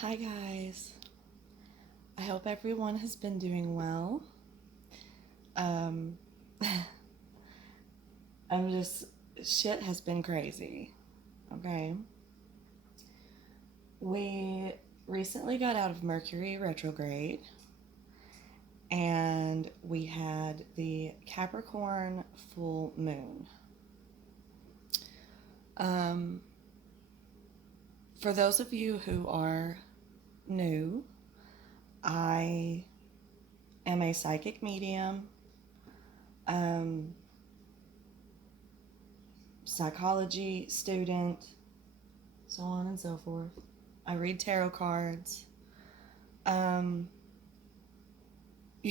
Hi guys. I hope everyone has been doing well. Um, shit has been crazy. Okay. We recently got out of Mercury retrograde and we had the Capricorn full moon. Um, for those of you who are new, I am a psychic medium, psychology student, so on and so forth. I read tarot cards. You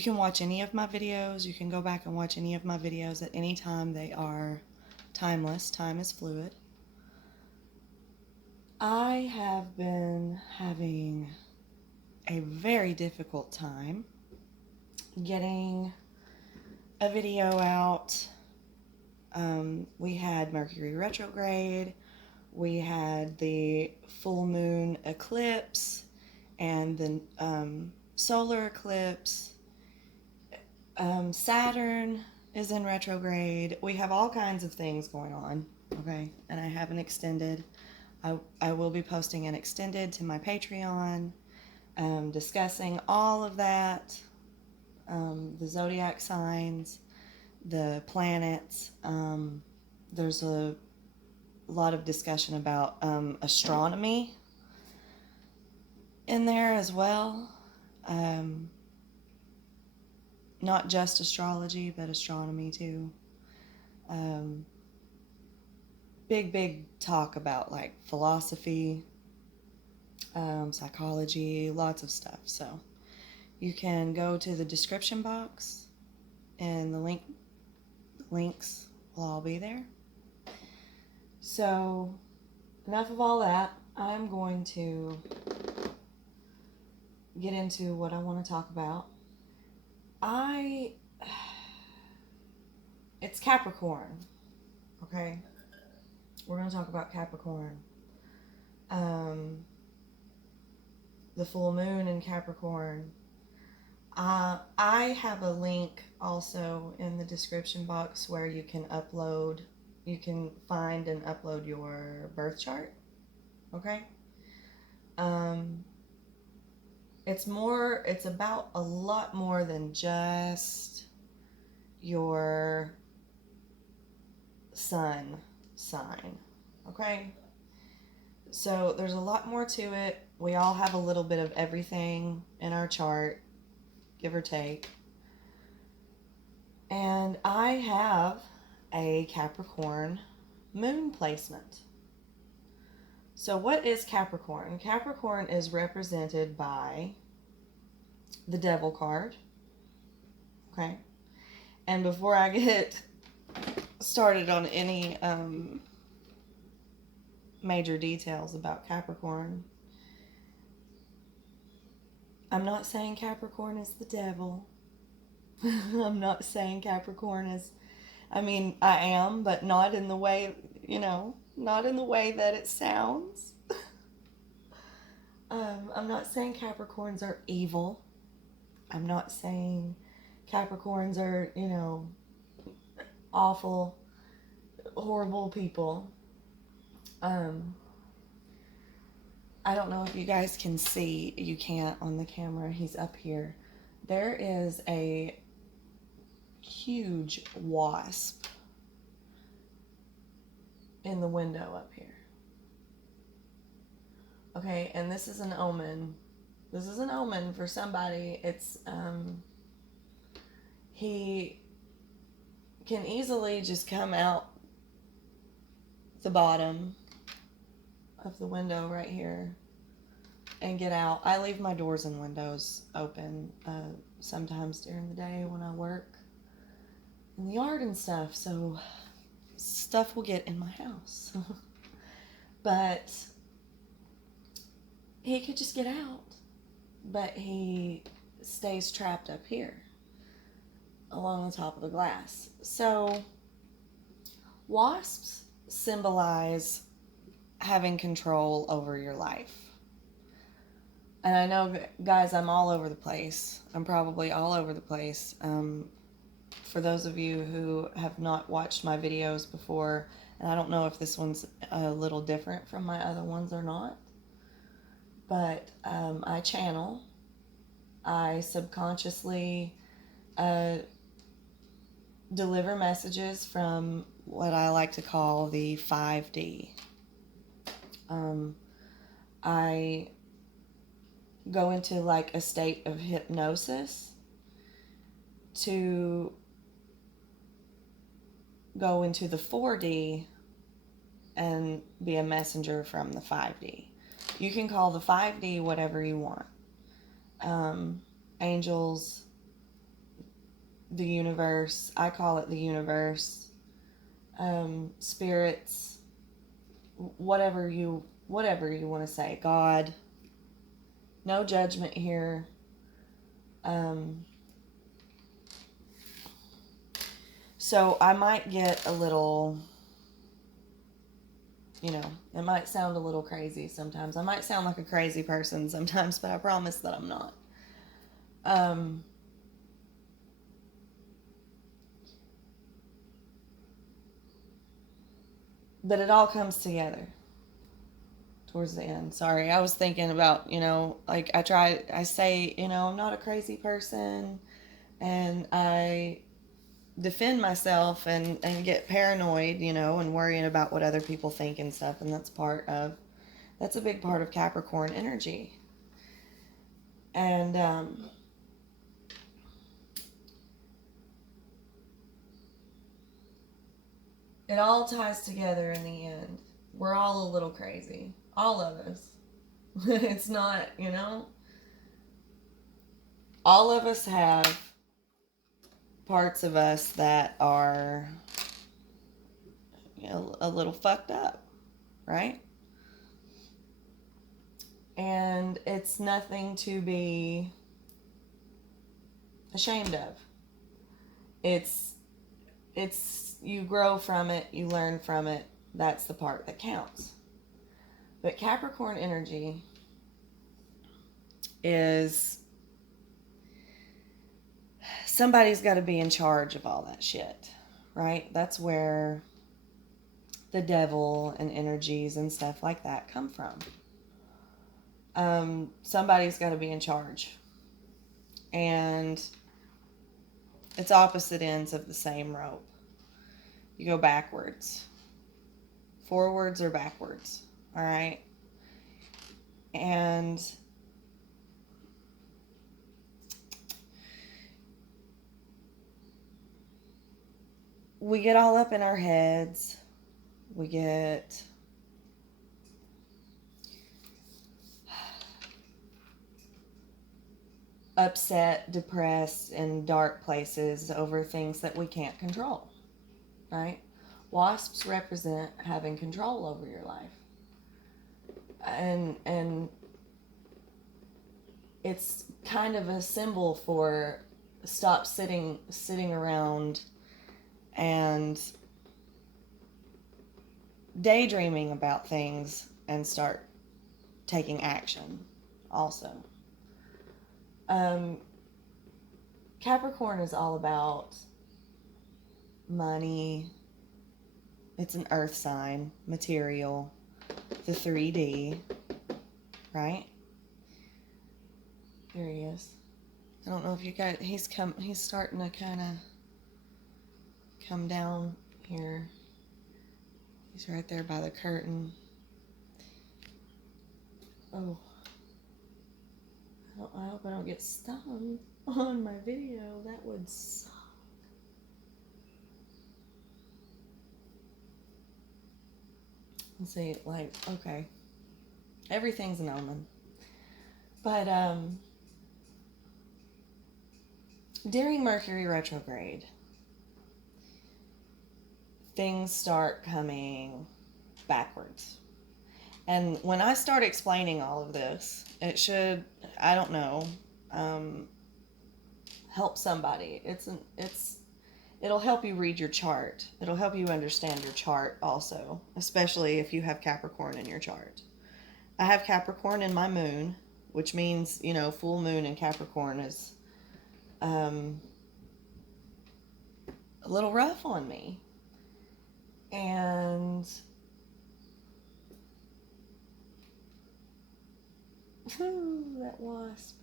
can watch any of my videos. You can go back and watch any of my videos at any time. They are timeless. Time is fluid. I have been having a very difficult time getting a video out. We had Mercury retrograde. We had the full moon eclipse and the solar eclipse. Saturn is in retrograde. We have all kinds of things going on, okay? And I have an extended. I will be posting an extended to my Patreon, discussing all of that, the zodiac signs, the planets. There's a lot of discussion about astronomy in there as well. Not just astrology, but astronomy too. Big talk about like philosophy, psychology, lots of stuff. So you can go to the description box and the links will all be there. So enough of all that. I'm going to get into what I want to talk about. It's Capricorn, okay? We're going to talk about Capricorn. The full moon in Capricorn. I have a link also in the description box where you can find and upload your birth chart, okay? It's about a lot more than just your sun sign, okay? So there's a lot more to it. We all have a little bit of everything in our chart, give or take. And I have a Capricorn moon placement. So what is Capricorn? Capricorn is represented by the Devil card. Okay. And before I get started on any major details about Capricorn, I'm not saying Capricorn is the devil. I'm not saying Capricorn is, I am, but not in the way, not in the way that it sounds. I'm not saying Capricorns are evil. I'm not saying Capricorns are, awful, horrible people. I don't know if you guys can see. You can't on the camera. He's up here. There is a huge wasp in the window up here. Okay, and this is an omen. This is an omen for somebody. It's, he can easily just come out the bottom of the window right here and get out. I leave my doors and windows open sometimes during the day when I work in the yard and stuff, so stuff will get in my house. But he could just get out, but he stays trapped up here along the top of the glass. So wasps symbolize having control over your life. And I know, guys, I'm all over the place. I'm probably all over the place. For those of you who have not watched my videos before, and I don't know if this one's a little different from my other ones or not, but I channel. I subconsciously deliver messages from what I like to call the 5D. I go into like a state of hypnosis to go into the 4D and be a messenger from the 5D. You can call the 5D whatever you want. Angels, the universe, I call it the universe, spirits, whatever you want to say, God. No judgment here. So I might get a little, it might sound a little crazy sometimes. I might sound like a crazy person sometimes, but I promise that I'm not. But it all comes together towards the end. Sorry, I was thinking about, like I say, I'm not a crazy person, and I defend myself and get paranoid, and worrying about what other people think and stuff, and that's a big part of Capricorn energy. And it all ties together in the end. We're all a little crazy. All of us. It's not, all of us have parts of us that are, a little fucked up, right? And it's nothing to be ashamed of. It's you grow from it, you learn from it. That's the part that counts. But Capricorn energy is somebody's got to be in charge of all that shit, right? That's where the devil and energies and stuff like that come from. Somebody's got to be in charge. And it's opposite ends of the same rope. You go backwards. Forwards or backwards. All right? And we get all up in our heads. We get upset, depressed, in dark places over things that we can't control, right? Wasps represent having control over your life. And it's kind of a symbol for stop sitting around and daydreaming about things and start taking action also. Capricorn is all about money. It's an earth sign, material, the 3D, right? There he is. I don't know if you guys, he's starting to kind of come down here. He's right there by the curtain. Oh. I hope I don't get stung on my video. That would suck. Let's see, okay. Everything's an omen. But, during Mercury retrograde, things start coming backwards. And when I start explaining all of this, it should, I don't know, help somebody. It'll help you read your chart. It'll help you understand your chart also, especially if you have Capricorn in your chart. I have Capricorn in my moon, which means, full moon in Capricorn is a little rough on me. And that wasp.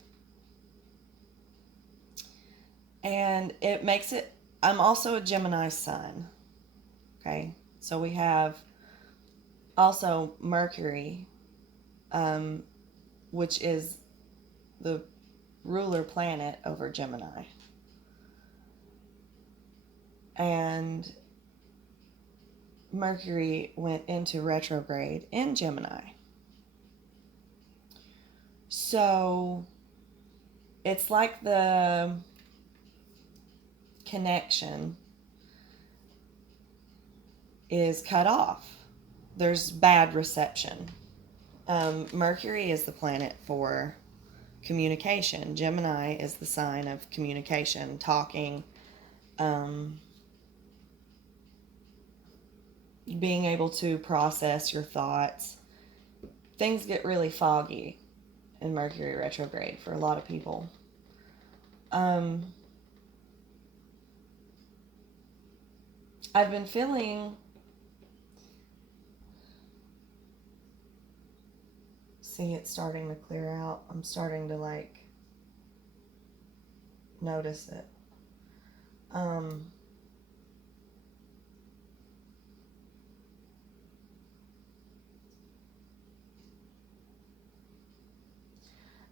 And it makes it, I'm also a Gemini sun. Okay. So we have also Mercury, which is the ruler planet over Gemini. And Mercury went into retrograde in Gemini. So it's like the connection is cut off. There's bad reception. Mercury is the planet for communication. Gemini is the sign of communication, talking, being able to process your thoughts. Things get really foggy in Mercury retrograde for a lot of people. I've been feeling, see, it's starting to clear out. I'm starting to notice it.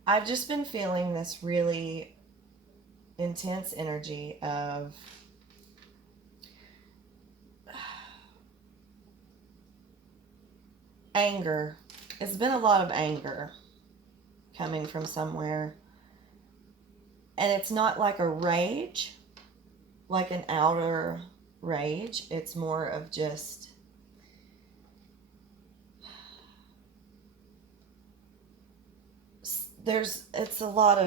I've just been feeling this really intense energy of anger. It's been a lot of anger coming from somewhere. And it's not like a rage, like an outer rage. It's more of just it's a lot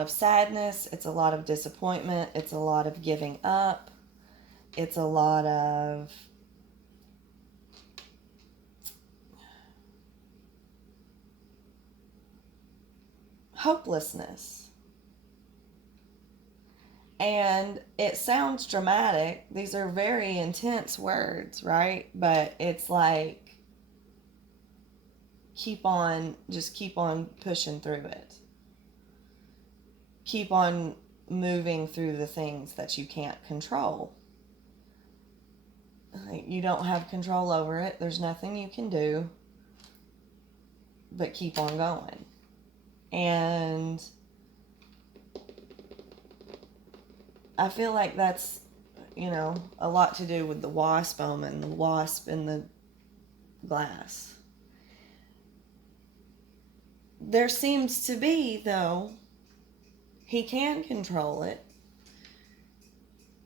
of sadness, it's a lot of disappointment, it's a lot of giving up, it's a lot of hopelessness. And it sounds dramatic. These are very intense words, right? But it's like, keep on pushing through it. Keep on moving through the things that you can't control. You don't have control over it. There's nothing you can do but keep on going. And I feel like that's, a lot to do with the wasp omen, the wasp in the glass. There seems to be, though, he can control it.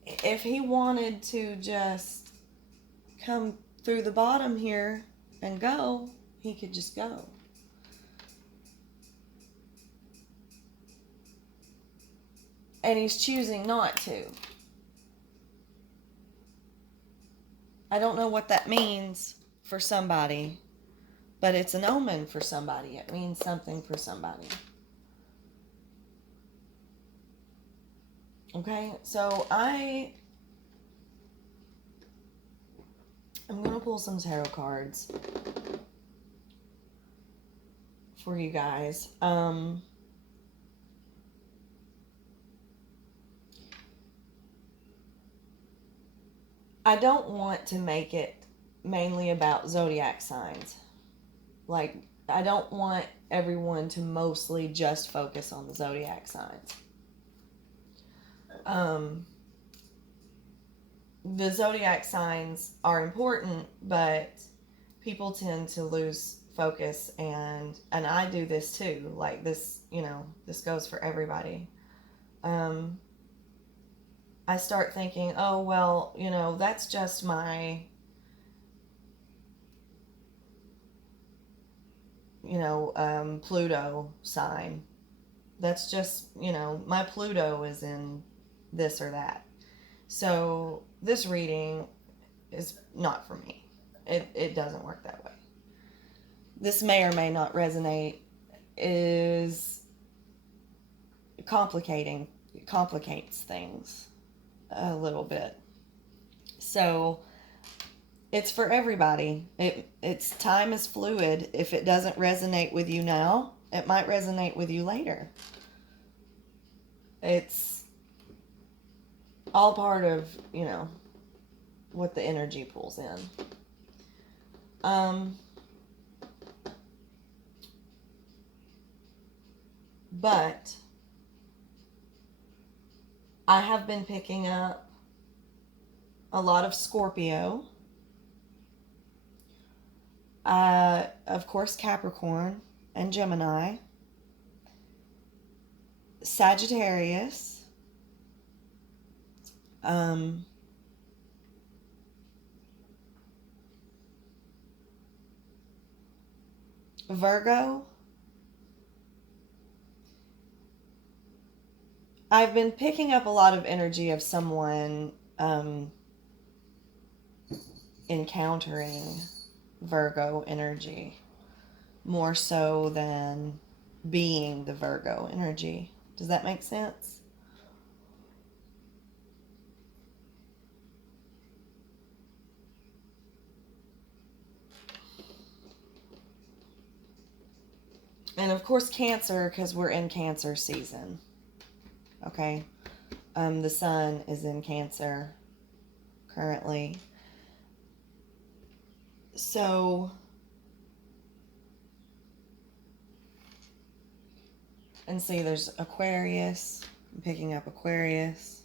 If he wanted to just come through the bottom here and go, he could just go. And he's choosing not to. I don't know what that means for somebody, but it's an omen for somebody. It means something for somebody. Okay, so I'm going to pull some tarot cards for you guys. I don't want to make it mainly about zodiac signs. I don't want everyone to mostly just focus on the zodiac signs. The zodiac signs are important, but people tend to lose focus, and I do this too. This goes for everybody. I start thinking, oh, well, that's just my, Pluto sign. That's just, my Pluto is in this or that. So this reading is not for me. It doesn't work that way. This may or may not resonate. is complicates things a little bit. So it's for everybody. It's time is fluid. If it doesn't resonate with you now, it might resonate with you later. It's all part of, what the energy pulls in. But I have been picking up a lot of Scorpio. Of course, Capricorn and Gemini. Sagittarius. Virgo. I've been picking up a lot of energy of someone encountering Virgo energy more so than being the Virgo energy. Does that make sense? And of course, Cancer, because we're in Cancer season. Okay? The sun is in Cancer currently. So, and see, there's Aquarius. I'm picking up Aquarius.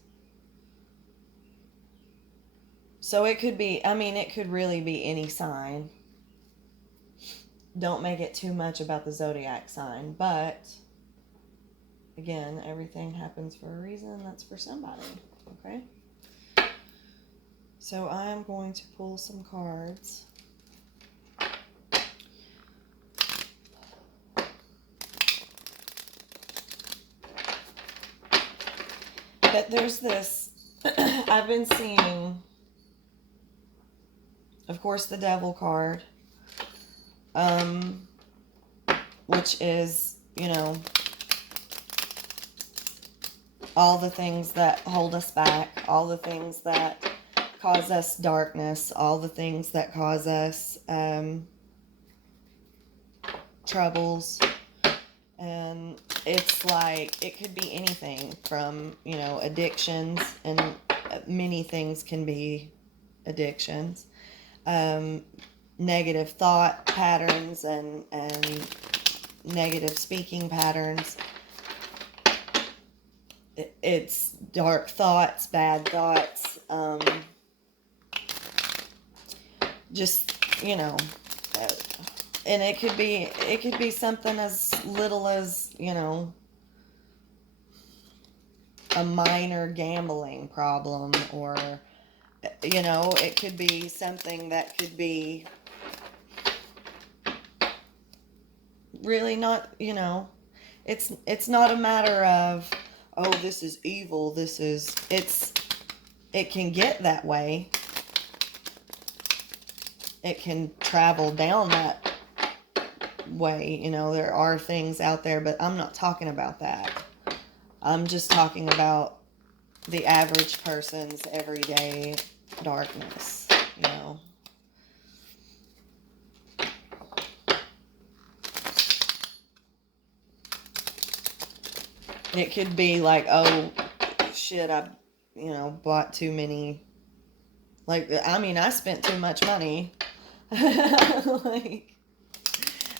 So it could be, it could really be any sign. Don't make it too much about the zodiac sign, but again, everything happens for a reason. That's for somebody, okay? So I'm going to pull some cards. But there's this, I've been seeing, of course, the Devil card, which is, all the things that hold us back, all the things that cause us darkness, all the things that cause us troubles. And it's like, it could be anything from, addictions, and many things can be addictions. Negative thought patterns and negative speaking patterns. It's dark thoughts, bad thoughts, just, and it could be something as little as, a minor gambling problem, or, it could be something that could be really not, it's not a matter of, oh, this is evil, it can get that way. It can travel down that way. There are things out there, but I'm not talking about that. I'm just talking about the average person's everyday darkness, It could be like, oh, shit, I, bought too many, I spent too much money. Like,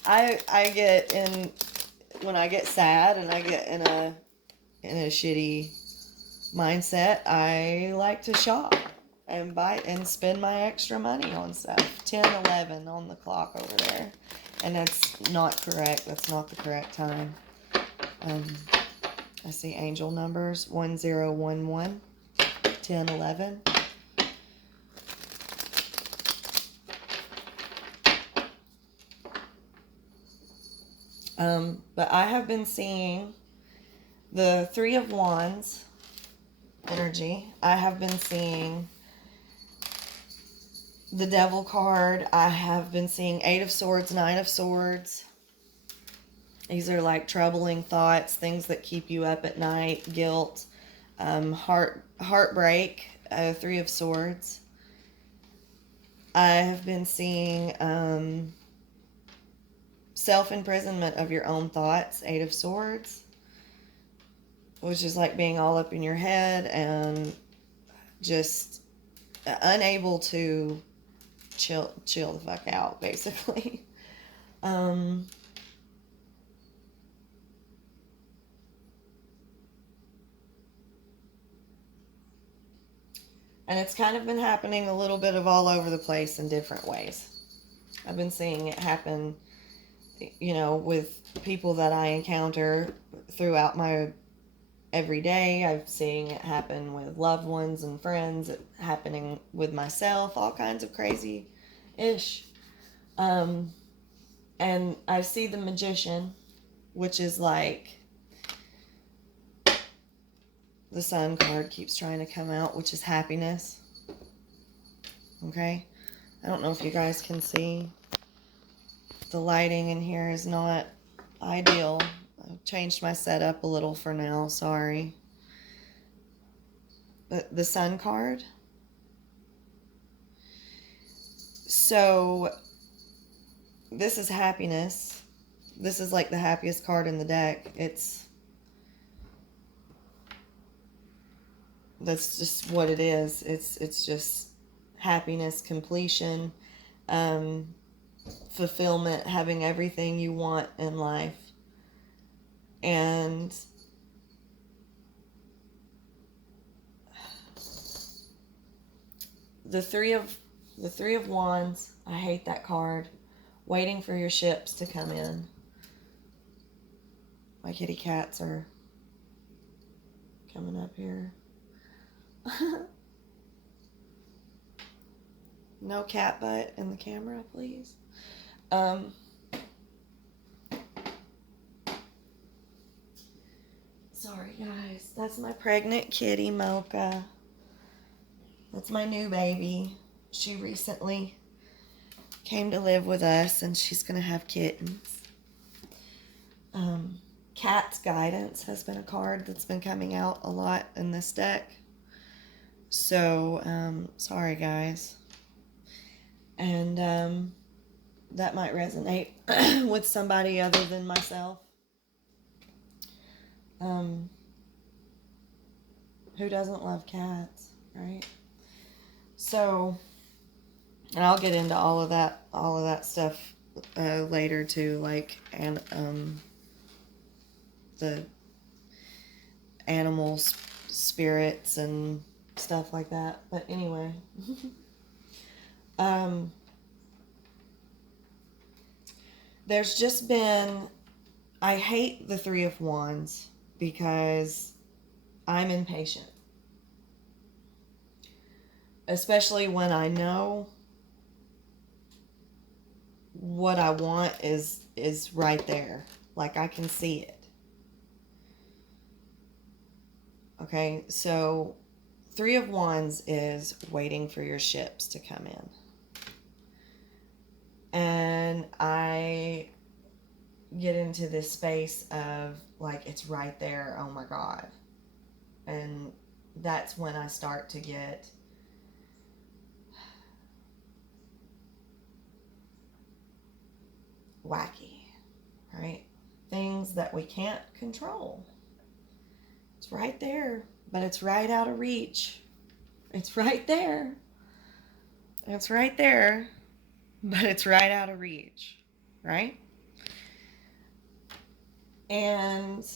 I get in, when I get sad and I get in a shitty mindset, I like to shop and buy and spend my extra money on stuff. 10:11 on the clock over there, and that's not correct. That's not the correct time. I see angel numbers 1011, 10:11. But I have been seeing the Three of Wands energy. I have been seeing the Devil card. I have been seeing Eight of Swords, Nine of Swords. These are like troubling thoughts, things that keep you up at night, guilt, heartbreak, Three of Swords. I have been seeing self-imprisonment of your own thoughts, Eight of Swords, which is like being all up in your head and just unable to chill the fuck out, basically. And it's kind of been happening a little bit of all over the place in different ways. I've been seeing it happen, with people that I encounter throughout my every day. I've seen it happen with loved ones and friends, it happening with myself, all kinds of crazy ish. And I see the Magician, which is like the Sun card keeps trying to come out, which is happiness. Okay? I don't know if you guys can see. The lighting in here is not ideal. I've changed my setup a little for now, sorry. But the Sun card. So, this is happiness. This is like the happiest card in the deck. That's just what it is. It's just happiness, completion, fulfillment, having everything you want in life. And the three of Wands, I hate that card. Waiting for your ships to come in. My kitty cats are coming up here. No cat butt in the camera, please. Sorry, guys. That's my pregnant kitty, Mocha. That's my new baby. She recently came to live with us, and she's going to have kittens. Cat's Guidance has been a card that's been coming out a lot in this deck. So, sorry, guys. And that might resonate with somebody other than myself. Who doesn't love cats, right? So, and I'll get into all of that stuff later too, like, and the animals, spirits, and stuff like that. But anyway, there's just been, I hate the Three of Wands because I'm impatient. Especially when I know what I want is right there. Like, I can see it. Okay, so Three of Wands is waiting for your ships to come in. And I get into this space of, like, it's right there, oh my God. And that's when I start to get wacky, right? Things that we can't control. It's right there, but it's right out of reach. It's right there. It's right there, but it's right out of reach, right? And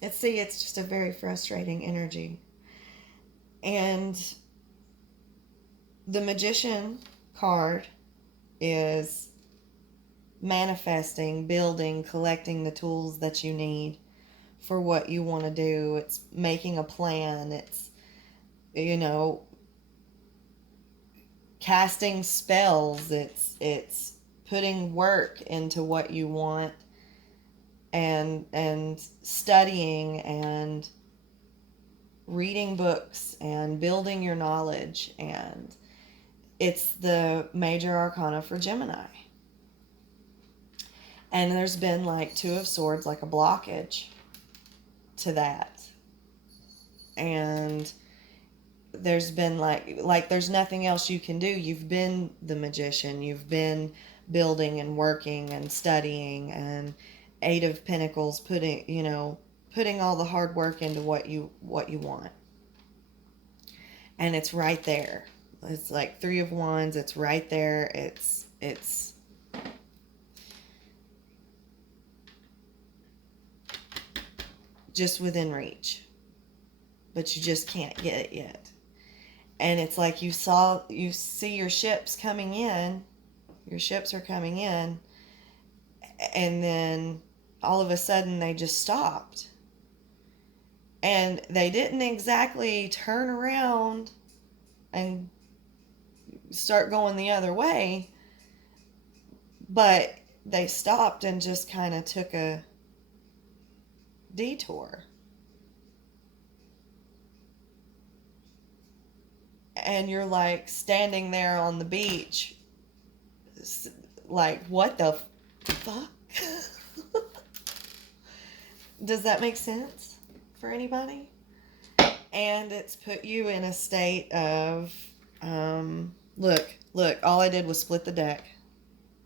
it's just a very frustrating energy. And the Magician card is manifesting, building, collecting the tools that you need for what you want to do. It's making a plan. It's, casting spells. It's putting work into what you want, and studying and reading books and building your knowledge. And It's the major arcana for Gemini. And there's been like Two of Swords, like a blockage to that. And there's been like there's nothing else you can do. You've been the magician. You've been building and working and studying, and Eight of Pentacles, putting all the hard work into what you want. And it's right there. It's like Three of Wands. It's right there. It's just within reach, but you just can't get it yet. And it's like you see your ships coming in. Your ships are coming in, and then all of a sudden they just stopped. And they didn't exactly turn around and start going the other way, but they stopped and just kind of took a detour. And you're like standing there on the beach, like, what the fuck? Does that make sense for anybody? And it's put you in a state of, look, all I did was split the deck.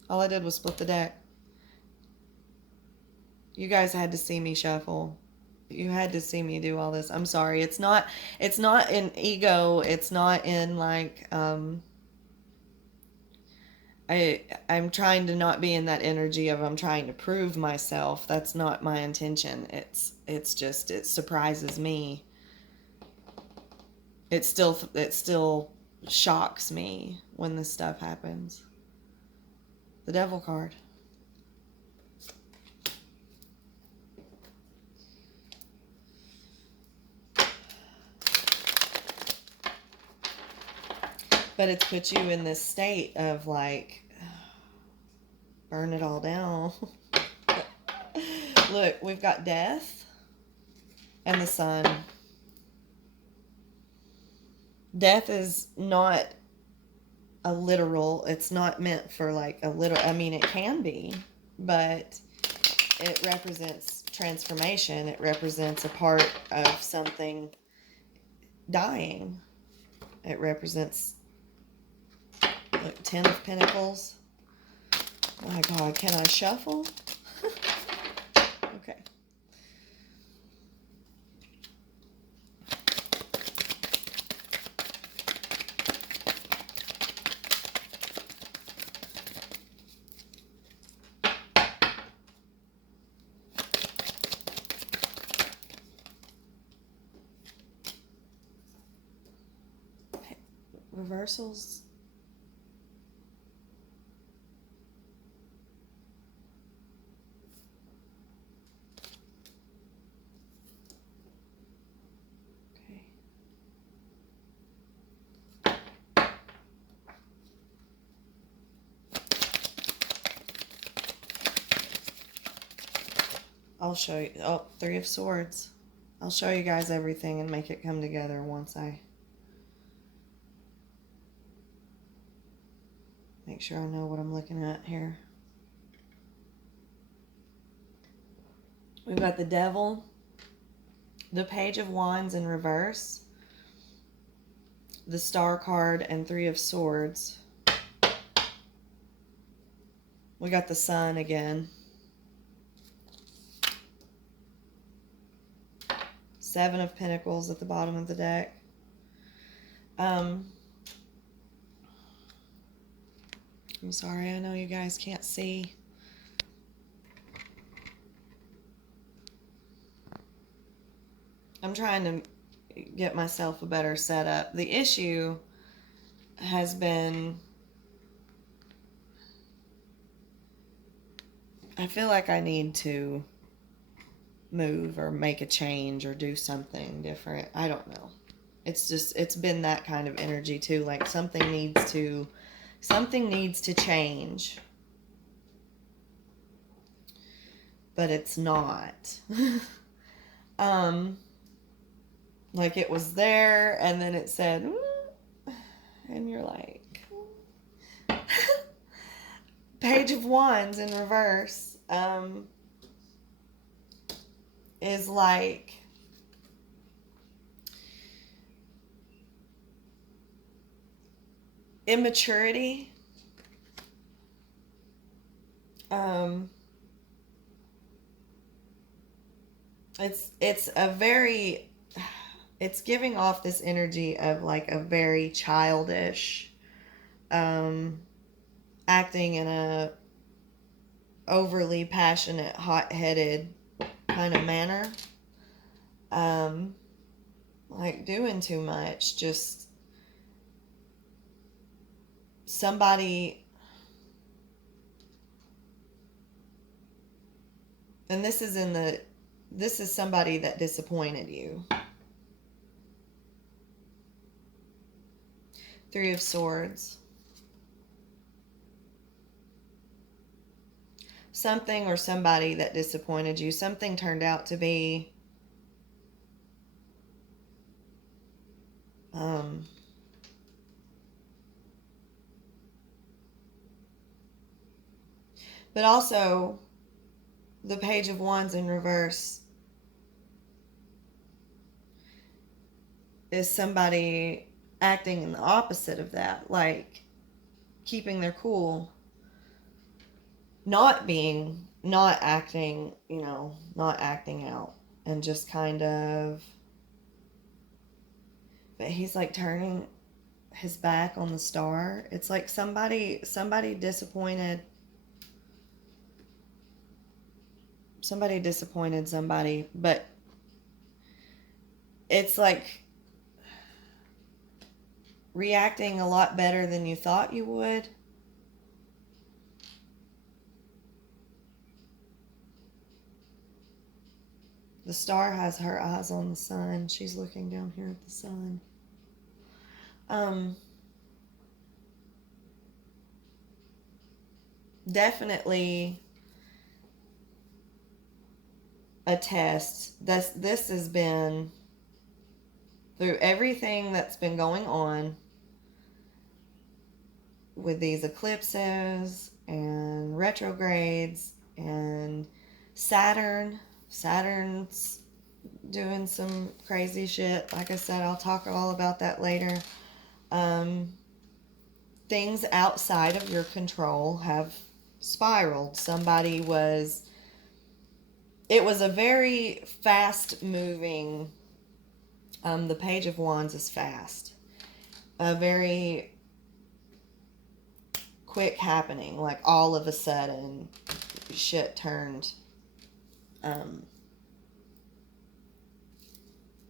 All I did was split the deck. You guys had to see me shuffle. You had to see me do all this. I'm sorry. It's not in ego. It's not in like, I'm trying to not be in that energy of I'm trying to prove myself. That's not my intention. It's just, it surprises me. It still shocks me when this stuff happens. The Devil card. But it's put you in this state of like, burn it all down. Look, we've got Death and the Sun. Death is not a literal, it's not meant for like a literal, I mean, it can be, but it represents transformation. It represents a part of something dying. It represents, look, Ten of Pentacles. My God, can I shuffle? Okay. Reversals. Okay. I'll show you. Oh, Three of Swords. I'll show you guys everything and make it come together once I make sure I know what I'm looking at here. We've got the Devil, the Page of Wands in reverse, the Star card, and Three of Swords. We got the Sun again. Seven of Pentacles at the bottom of the deck. I'm sorry, I know you guys can't see. I'm trying to get myself a better setup. The issue has been, I feel like I need to move or make a change or do something different. I don't know. It's just, it's been that kind of energy too. Like something needs to change. But it's not. Like it was there and then it said, and you're like, Page of Wands in reverse is like immaturity. It's giving off this energy of like a very childish, acting in a overly passionate, hot-headed kind of manner. Like doing too much, just somebody, and this is somebody that disappointed you. Three of Swords. Something or somebody that disappointed you. Something turned out to be but also the Page of Wands in reverse is somebody acting in the opposite of that, like keeping their cool, not acting, not acting out, and just kind of, but he's like turning his back on the star. It's like somebody disappointed somebody, but it's like reacting a lot better than you thought you would. The star has her eyes on the sun. She's looking down here at the sun. Definitely a test. This has been through everything that's been going on with these eclipses and retrogrades and Saturn's doing some crazy shit. Like I said, I'll talk all about that later. Things outside of your control have spiraled. It was a very fast moving, the Page of Wands is fast. A very quick happening, like all of a sudden shit turned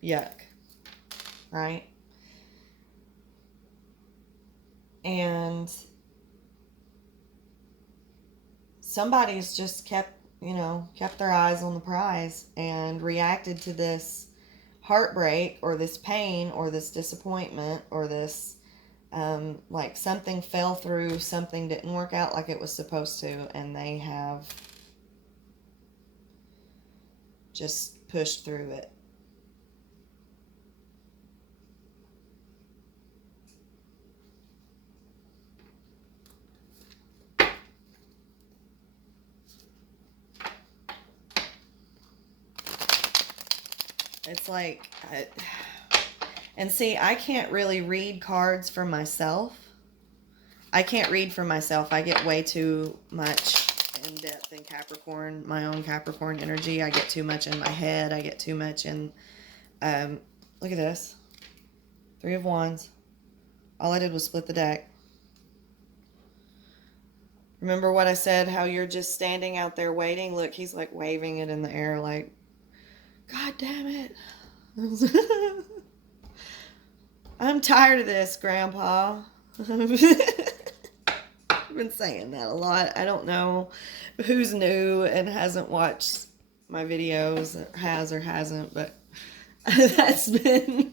yuck, right? And somebody's just kept their eyes on the prize and reacted to this heartbreak or this pain or this disappointment or this like something fell through, something didn't work out like it was supposed to, and they have just pushed through it. It's like, and see, I can't really read cards for myself. I can't read for myself. I get way too much in depth in Capricorn, my own Capricorn energy. I get too much in my head. I get too much in, look at this. Three of Wands. All I did was split the deck. Remember what I said, how you're just standing out there waiting? Look, he's like waving it in the air like, God damn it. I'm tired of this, Grandpa. I've been saying that a lot. I don't know who's new and hasn't watched my videos, has or hasn't, but that's been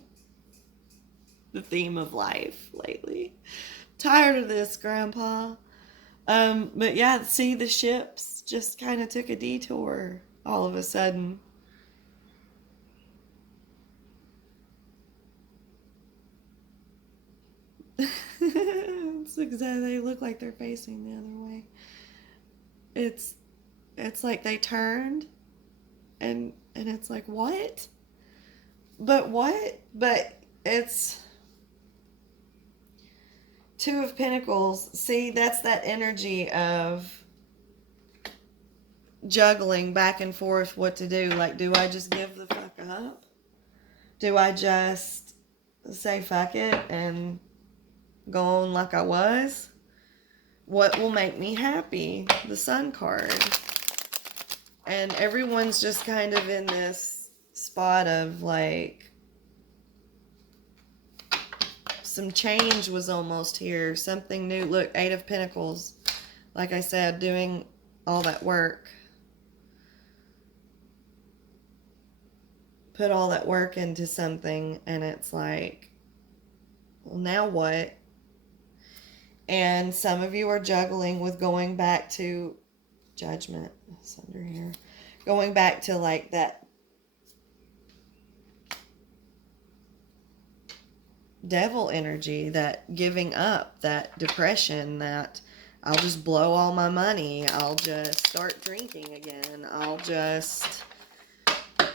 the theme of life lately. Tired of this, Grandpa. But yeah, see, the ships just kind of took a detour all of a sudden. It's exactly, they look like they're facing the other way. it's like they turned and it's like, what? But what? But it's Two of Pentacles. See, that's that energy of juggling back and forth what to do. Like, do I just give the fuck up? Do I just say fuck it and go on like I was? What will make me happy? The Sun card. And everyone's just kind of in this spot of like, some change was almost here. Something new. Look, Eight of Pentacles. Like I said, doing all that work. Put all that work into something and it's like, well, now what? And some of you are juggling with going back to Judgment. It's under here. Going back to like that devil energy, that giving up, that depression, that I'll just blow all my money. I'll just start drinking again. I'll just,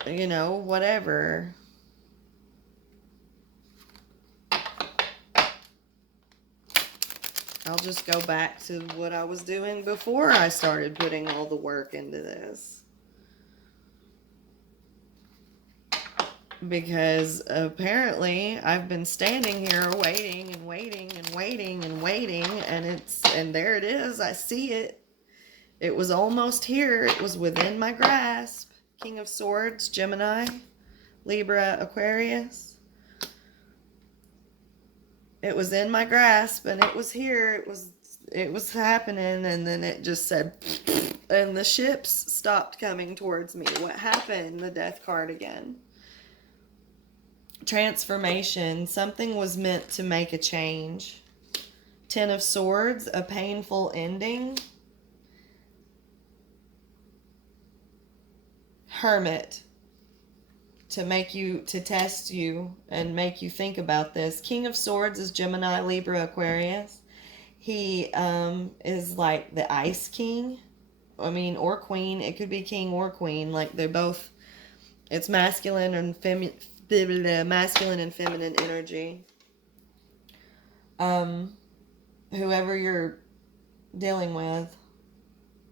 you know, whatever. I'll just go back to what I was doing before I started putting all the work into this. Because apparently I've been standing here waiting and waiting and waiting and waiting, and there it is. I see it. It was almost here. It was within my grasp. King of Swords, Gemini, Libra, Aquarius. It was in my grasp and it was here. It was happening, and then it just said and the ships stopped coming towards me. What happened? The Death card again. Transformation. Something was meant to make a change. Ten of Swords, a painful ending. Hermit. To test you and make you think about this. King of Swords is Gemini, Libra, Aquarius. He is like the Ice King. I mean, or Queen. It could be King or Queen. Like they're both. It's masculine and feminine energy. Whoever you're dealing with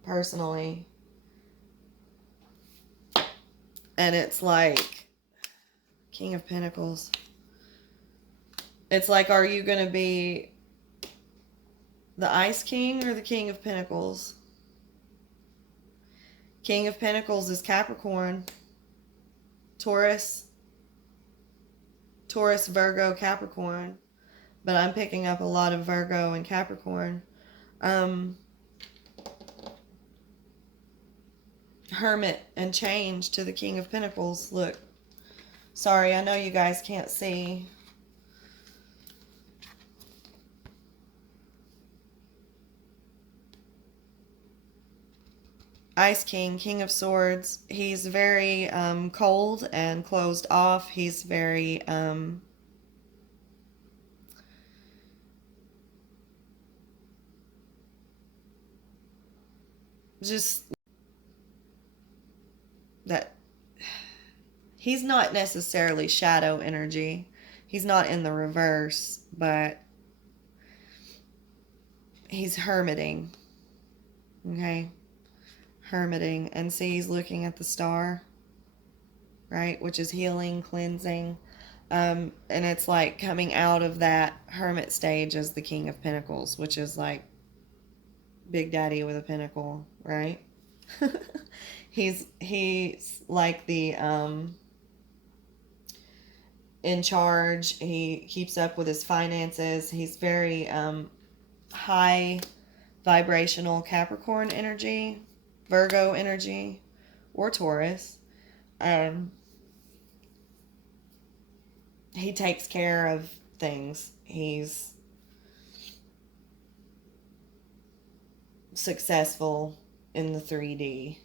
personally. And it's like King of Pentacles. It's like, are you going to be the Ice King or the King of Pentacles? King of Pentacles is Capricorn, Taurus, Virgo, Capricorn. But I'm picking up a lot of Virgo and Capricorn. Hermit and change to the King of Pentacles. Look. Sorry, I know you guys can't see. Ice King, King of Swords. He's very cold and closed off. He's very just that. He's not necessarily shadow energy. He's not in the reverse, but he's hermiting. Okay? Hermiting. And see, he's looking at the star, right? Which is healing, cleansing. And it's like coming out of that hermit stage as the King of Pentacles, which is like Big Daddy with a pentacle, right? He's like the in charge. He keeps up with his finances. He's very high vibrational Capricorn energy, Virgo energy, or Taurus. He takes care of things. He's successful in the 3D.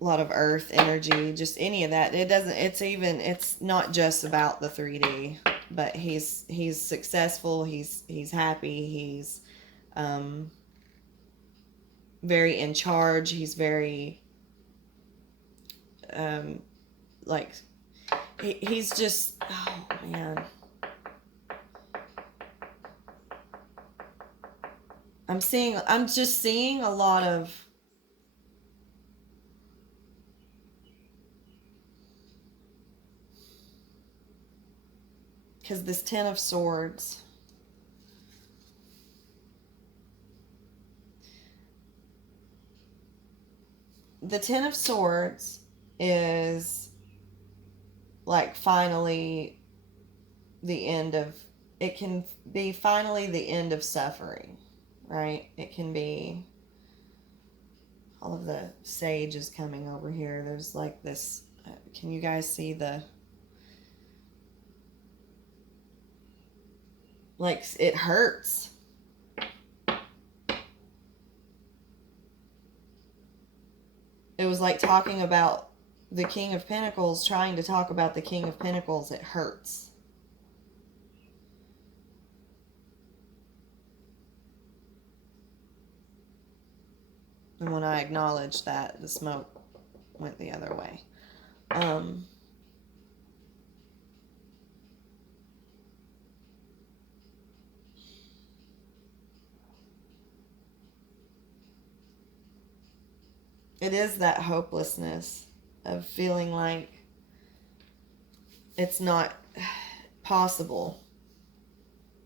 A lot of earth energy, just any of that. It's not just about the 3D, but he's successful, he's happy, he's very in charge. He's very, like, he's just, oh man. I'm just seeing a lot of, because this Ten of Swords, the Ten of Swords is like finally the end of, it can be finally the end of suffering, right? It can be, all of the sage is coming over here. There's like this, can you guys see the, like, it hurts. It was like talking about the King of Pentacles, trying to talk about the King of Pentacles. It hurts. And when I acknowledged that, the smoke went the other way. It is that hopelessness of feeling like it's not possible.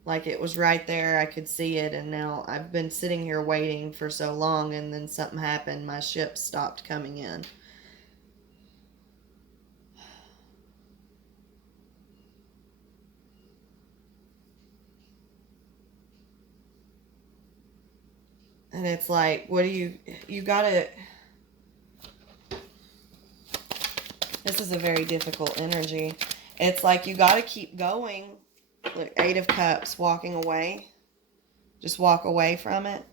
Like it was right there, I could see it, and now I've been sitting here waiting for so long, and then something happened, my ship stopped coming in. And it's like, what do you gotta, this is a very difficult energy. It's like you gotta keep going. Look, Eight of Cups, walking away. Just walk away from it.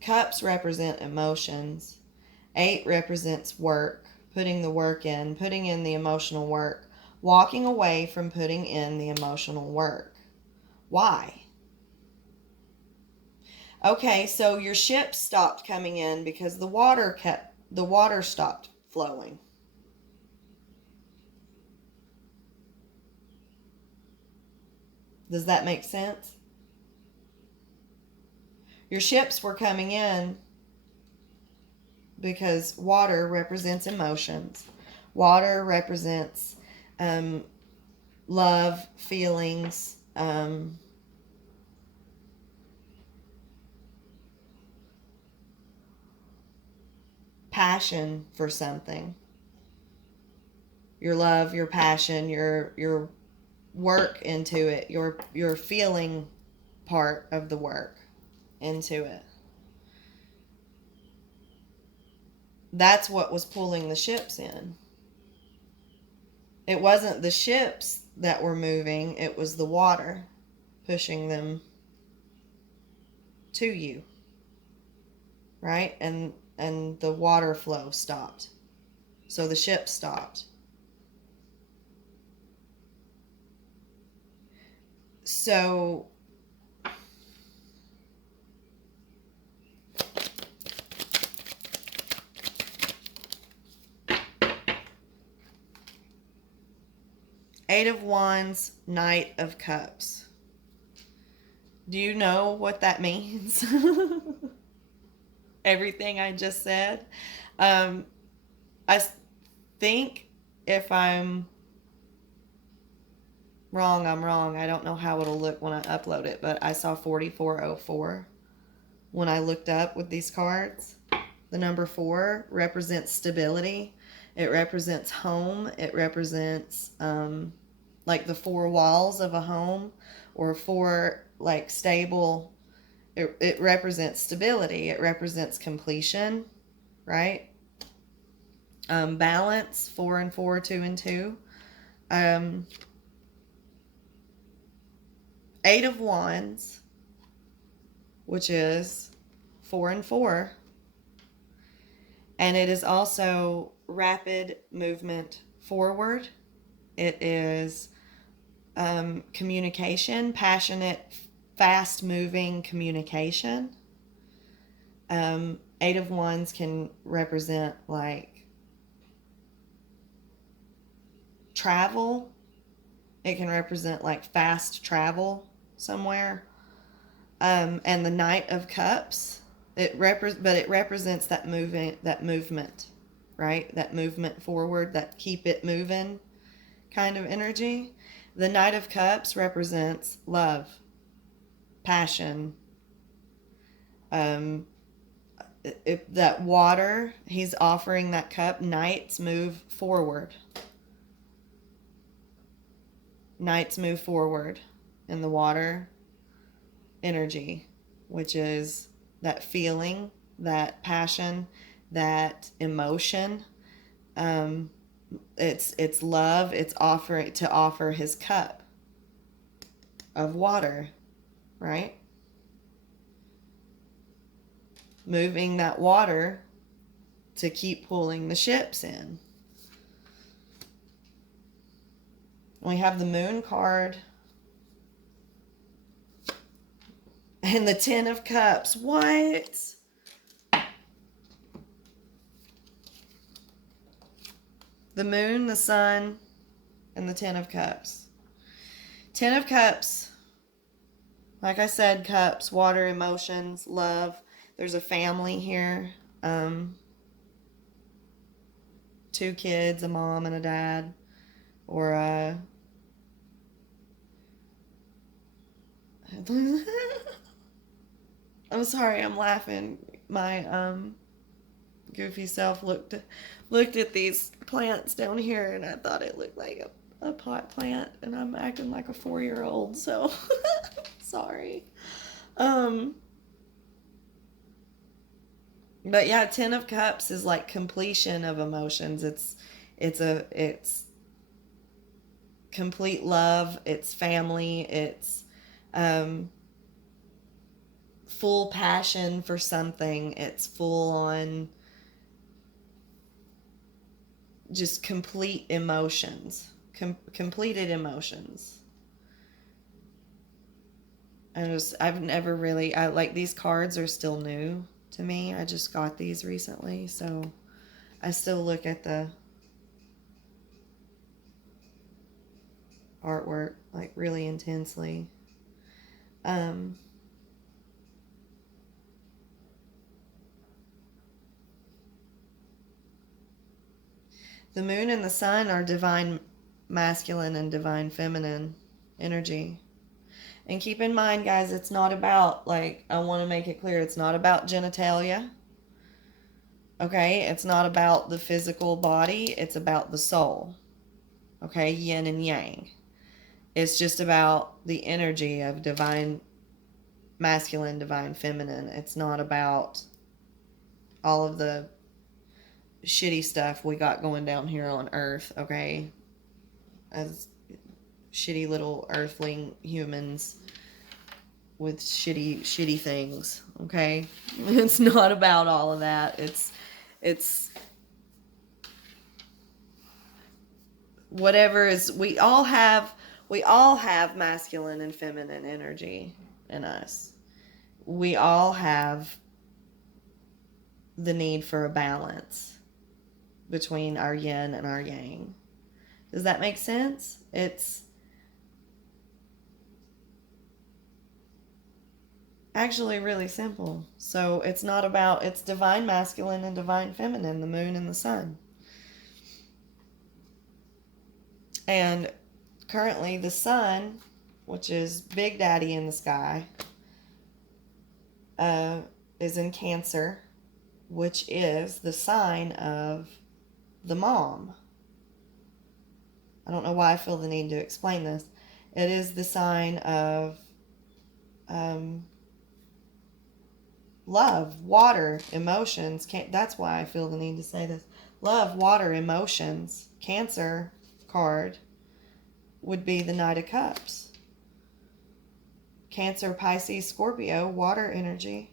Cups represent emotions. Eight represents work, putting the work in, putting in the emotional work, walking away from putting in the emotional work. Why? Okay, so your ship stopped coming in because the water stopped flowing. Does that make sense? Your ships were coming in because water represents emotions. Water represents love, feelings, passion for something. Your love, your passion, your work into it, your feeling part of the work into it. That's what was pulling the ships in. It wasn't the ships that were moving, it was the water pushing them to you. Right? And the water flow stopped. So the ship stopped. So Eight of Wands, Knight of Cups. Do you know what that means? Everything I just said. I think if I'm wrong, I'm wrong. I don't know how it'll look when I upload it, but I saw 4404 when I looked up with these cards. The number 4 represents stability. It represents home. It represents like the 4 walls of a home, or 4 like stable. It represents stability. It represents completion, right? Balance, 4 and 4, 2 and 2. Eight of Wands, which is 4 and 4. And it is also rapid movement forward. It is communication, passionate, fast-moving communication. Eight of Wands can represent like travel. It can represent like fast travel somewhere. And the Knight of Cups, but it represents that movement, right? That movement forward, that keep it moving kind of energy. The Knight of Cups represents love, passion. That water, he's offering that cup. Knights move forward. Knights move forward in the water energy, which is that feeling, that passion, that emotion. It's love. It's offer his cup of water, right? Moving that water to keep pulling the ships in. We have the Moon card and the Ten of Cups. What? The Moon, the Sun, and the Ten of Cups. Ten of Cups, like I said, cups, water, emotions, love. There's a family here. 2 kids, a mom and a dad. Or I'm sorry, I'm laughing. My goofy self looked at these plants down here, and I thought it looked like a pot plant, and I'm acting like a 4-year-old, so sorry. But yeah, Ten of Cups is like completion of emotions. It's complete love. It's family. It's full passion for something. It's full on just complete emotions, completed emotions. I've never really, I like, these cards are still new to me. I just got these recently, so I still look at the artwork like really intensely. The Moon and the Sun are divine masculine and divine feminine energy. And keep in mind, guys, it's not about, like, I want to make it clear, it's not about genitalia. Okay? It's not about the physical body. It's about the soul. Okay? Yin and yang. It's just about the energy of divine masculine, divine feminine. It's not about all of the shitty stuff we got going down here on Earth, okay? As shitty little earthling humans with shitty things, okay? It's not about all of that. It's whatever is, we all have masculine and feminine energy in us. We all have the need for a balance between our yin and our yang. Does that make sense? It's actually really simple. So it's not about, it's divine masculine and divine feminine, the moon and the sun. And currently the sun, which is Big Daddy in the sky, is in Cancer, which is the sign of the mom. I don't know why I feel the need to explain this. It is the sign of love, water, emotions. That's why I feel the need to say this. Love, water, emotions. Cancer card would be the Knight of Cups. Cancer, Pisces, Scorpio, water energy.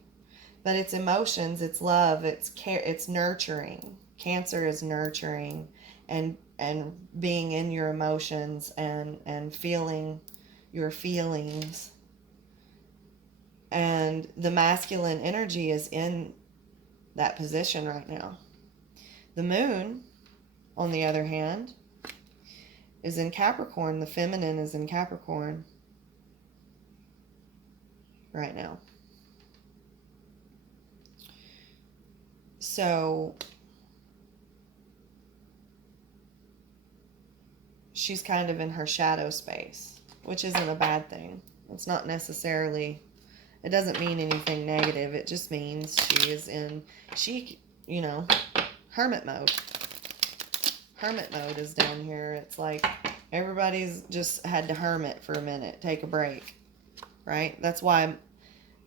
But it's emotions, it's love, it's care, it's nurturing. Cancer is nurturing and and being in your emotions and feeling your feelings. And the masculine energy is in that position right now. The moon, on the other hand, is in Capricorn. The feminine is in Capricorn right now. So she's kind of in her shadow space, which isn't a bad thing. It's not necessarily, it doesn't mean anything negative. It just means she is in, hermit mode. Hermit mode is down here. It's like everybody's just had to hermit for a minute, take a break, right? That's why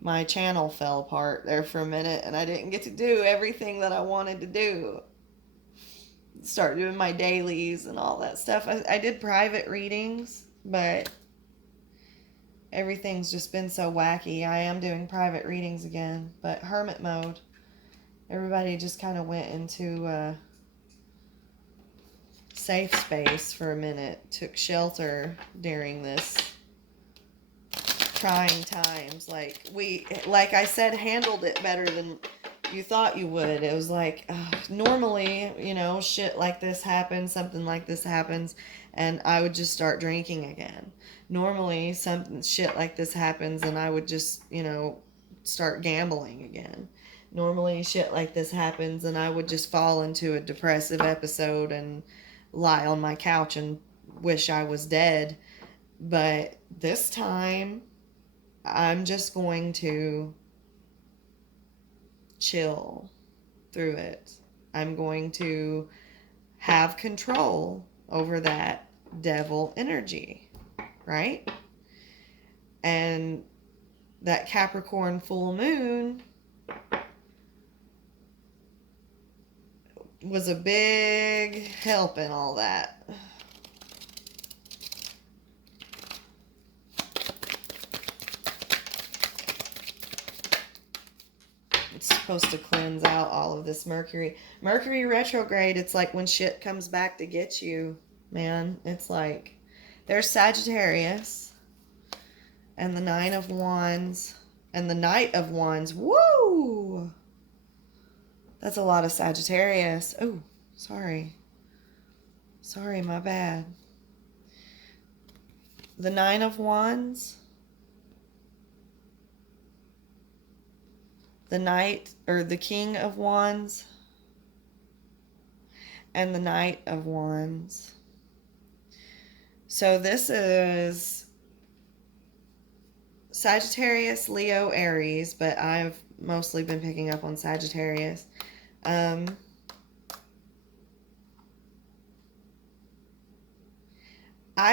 my channel fell apart there for a minute and I didn't get to do everything that I wanted to do. Start doing my dailies and all that stuff. I did private readings, but everything's just been so wacky. I am doing private readings again, but hermit mode. Everybody just kind of went into safe space for a minute, took shelter during this trying times. Like I said, handled it better than you thought you would. It was like, normally, shit like this happens, something like this happens, and I would just start drinking again. Normally, shit like this happens, and I would just, start gambling again. Normally, shit like this happens, and I would just fall into a depressive episode and lie on my couch and wish I was dead. But this time, I'm just going to chill through it. I'm going to have control over that devil energy, right? And that Capricorn full moon was a big help in all that. It's supposed to cleanse out all of this Mercury. Mercury retrograde, it's like when shit comes back to get you, man. It's like there's Sagittarius and the Nine of Wands and the Knight of Wands. Woo! That's a lot of Sagittarius. Oh, sorry. Sorry, my bad. The Nine of Wands, the Knight, or the King of Wands, and the Knight of Wands. So this is Sagittarius, Leo, Aries, but I've mostly been picking up on Sagittarius. I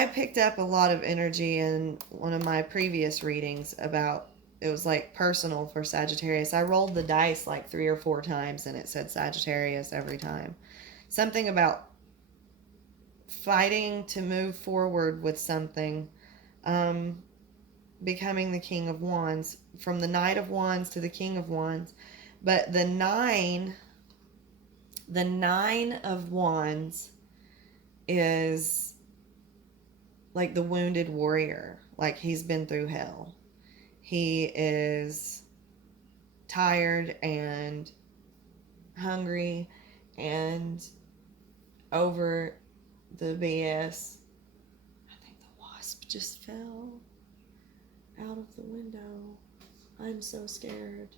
picked up a lot of energy in one of my previous readings about, it was like personal for Sagittarius. I rolled the dice like 3 or 4 times and it said Sagittarius every time. Something about fighting to move forward with something. Becoming the King of Wands. From the Knight of Wands to the King of Wands. But the Nine of Wands is like the wounded warrior. Like he's been through hell. He is tired and hungry and over the BS. I think the wasp just fell out of the window. I'm so scared.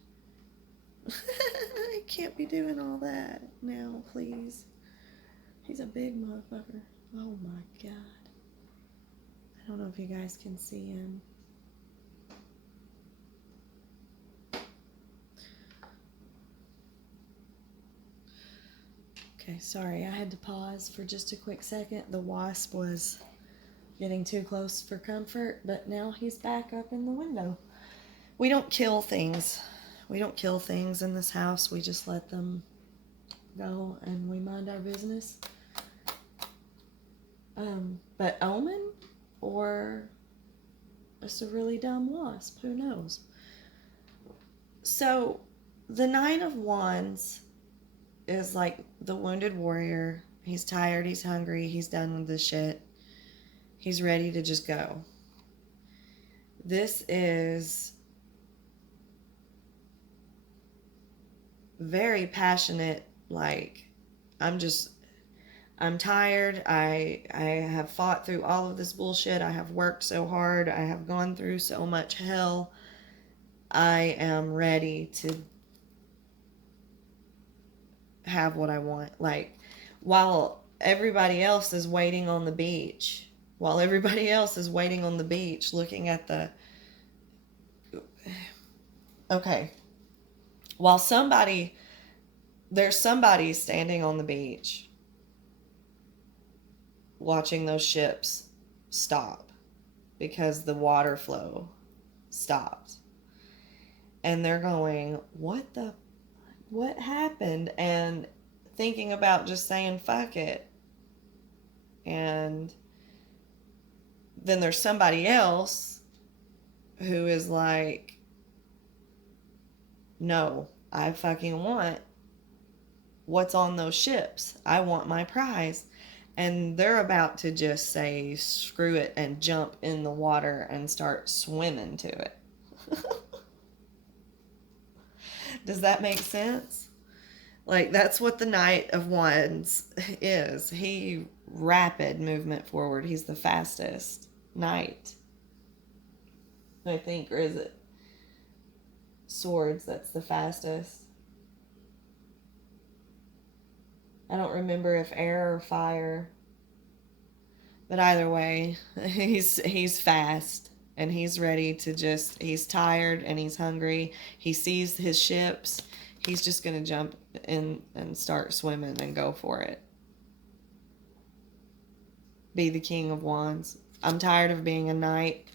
I can't be doing all that now, please. He's a big motherfucker. Oh my God. I don't know if you guys can see him. Okay, sorry, I had to pause for just a quick second. The wasp was getting too close for comfort, but now he's back up in the window. We don't kill things. We don't kill things in this house. We just let them go and we mind our business. But omen or just a really dumb wasp, who knows? So the Nine of Wands is like the wounded warrior. He's tired, he's hungry, he's done with this shit. He's ready to just go. This is very passionate, like, I'm tired. I have fought through all of this bullshit. I have worked so hard. I have gone through so much hell. I am ready to have what I want. Like, while everybody else is waiting on the beach, looking at the... Okay. While there's somebody standing on the beach watching those ships stop because the water flow stopped. And they're going, what happened? And thinking about just saying, fuck it. And then there's somebody else who is like, no, I fucking want what's on those ships. I want my prize. And they're about to just say, screw it, and jump in the water and start swimming to it. Does that make sense? Like, that's what the Knight of Wands is. Rapid movement forward. He's the fastest knight, I think. Or is it Swords that's the fastest? I don't remember if air or fire. But either way, he's fast. And he's ready to he's tired and he's hungry. He sees his ships. He's just going to jump in and start swimming and go for it. Be the King of Wands. I'm tired of being a knight.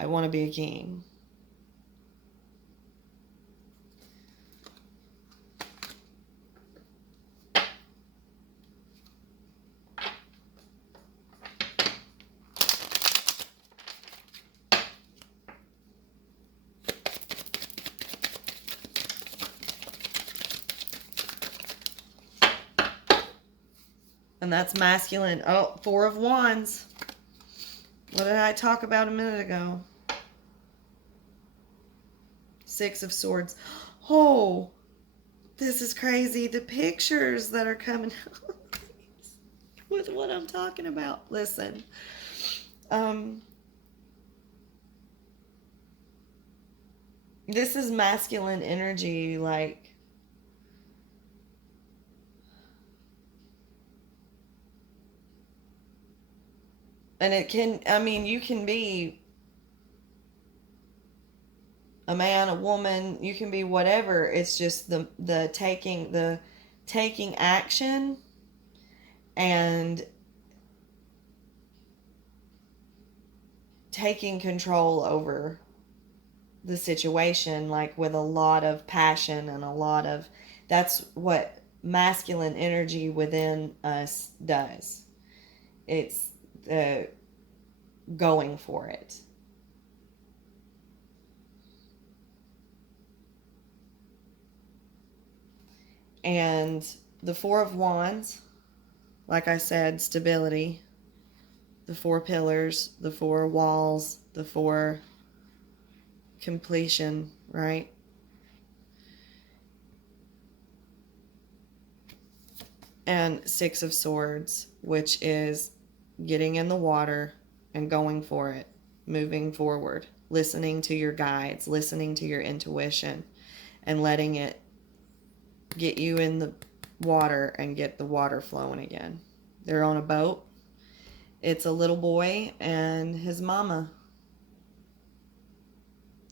I want to be a king. And that's masculine. Oh, Four of Wands. What did I talk about a minute ago? Six of Swords. Oh, this is crazy. The pictures that are coming with what I'm talking about. Listen. This is masculine energy, like, and it can, I mean, you can be a man, a woman, you can be whatever. It's just the taking action and taking control over the situation, like with a lot of passion and a lot of, that's what masculine energy within us does. It's going for it. And the Four of Wands, like I said, stability. The four pillars, the four walls, the four completion, right? And Six of Swords, which is getting in the water and going for it, moving forward, listening to your guides, listening to your intuition, and letting it get you in the water and get the water flowing again. They're on a boat. It's a little boy and his mama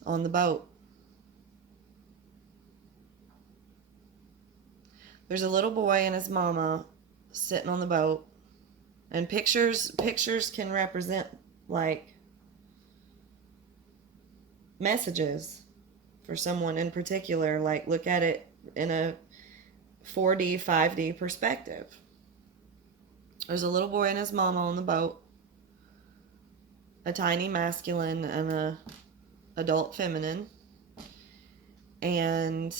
on the boat. There's a little boy and his mama sitting on the boat. And pictures can represent, like, messages for someone in particular. Like, look at it in a 4D, 5D perspective. There's a little boy and his mama on the boat. A tiny masculine and a adult feminine. And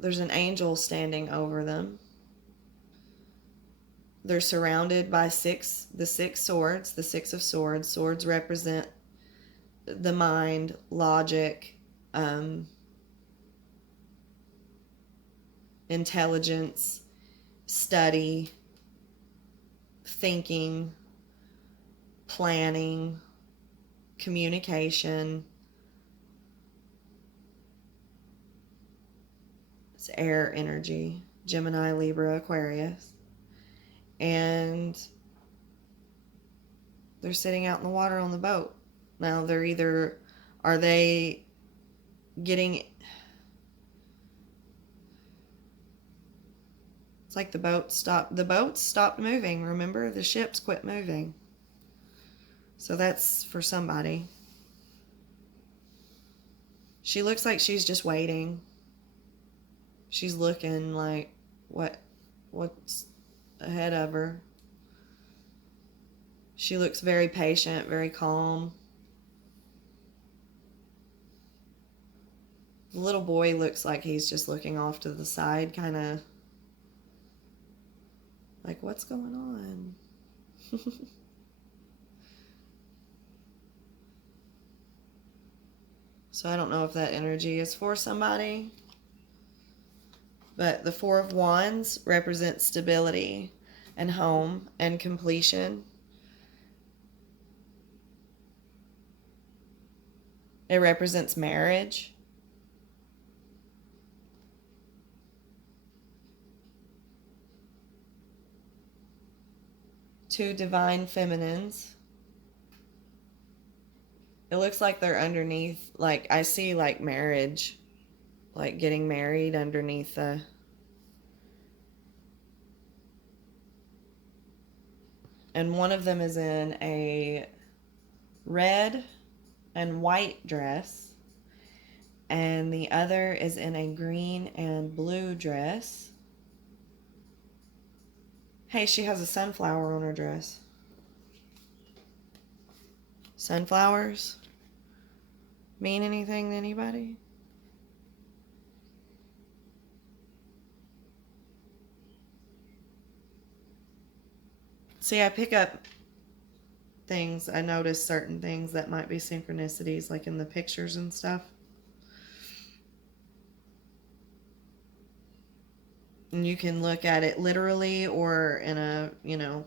There's an angel standing over them. They're surrounded by the six swords, the six of swords. Swords represent the mind, logic, intelligence, study, thinking, planning, communication. It's air energy, Gemini, Libra, Aquarius. And they're sitting out in the water on the boat. Now they're either, are they getting, it's like the boats stopped moving. Remember, the ships quit moving. So that's for somebody. She looks like she's just waiting. She's looking like what's ahead of her. She looks very patient, very calm. The little boy looks like he's just looking off to the side, kind of like, what's going on? So I don't know if that energy is for somebody. But the Four of Wands represents stability and home and completion. It represents marriage. Two divine feminines. It looks like they're underneath, like I see like marriage, like getting married underneath the... And one of them is in a red and white dress. And the other is in a green and blue dress. Hey, she has a sunflower on her dress. Sunflowers mean anything to anybody? See, I pick up things. I notice certain things that might be synchronicities, like in the pictures and stuff. And you can look at it literally or in a,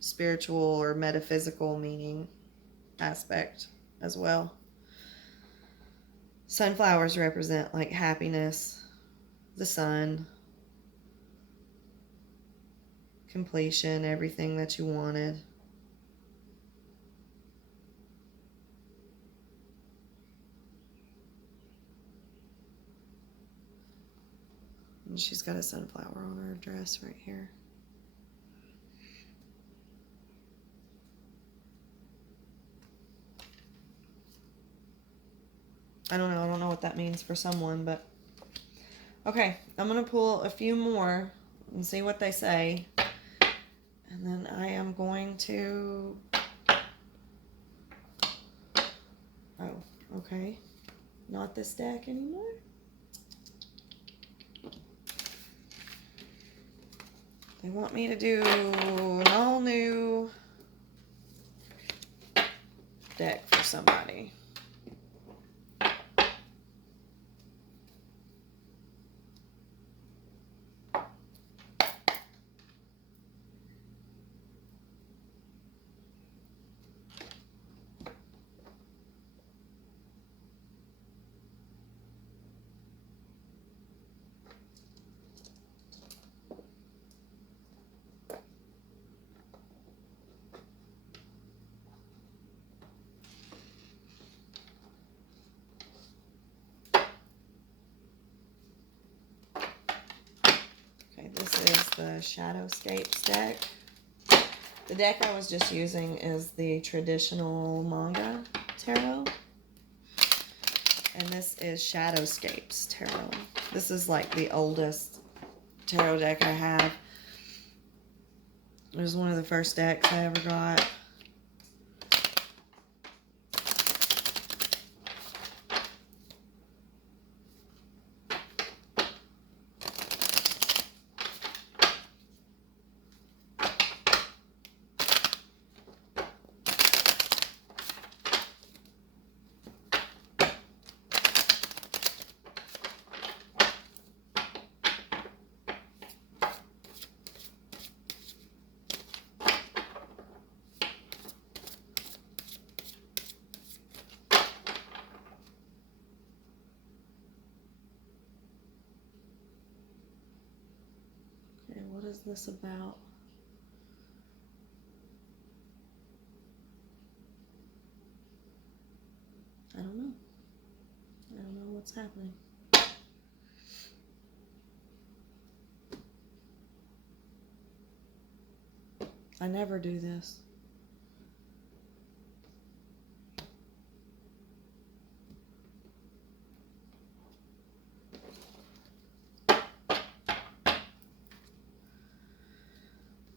spiritual or metaphysical meaning aspect as well. Sunflowers represent like happiness, the sun, completion, everything that you wanted. And she's got a sunflower on her dress right here. I don't know what that means for someone, but okay, I'm going to pull a few more and see what they say. And then I am going to... Oh, okay. Not this deck anymore. They want me to do an all new deck for somebody. This is the Shadowscapes deck. The deck I was just using is the traditional manga tarot. And this is Shadowscapes tarot. This is like the oldest tarot deck I have. It was one of the first decks I ever got. is this about? I don't know. I don't know what's happening. I never do this.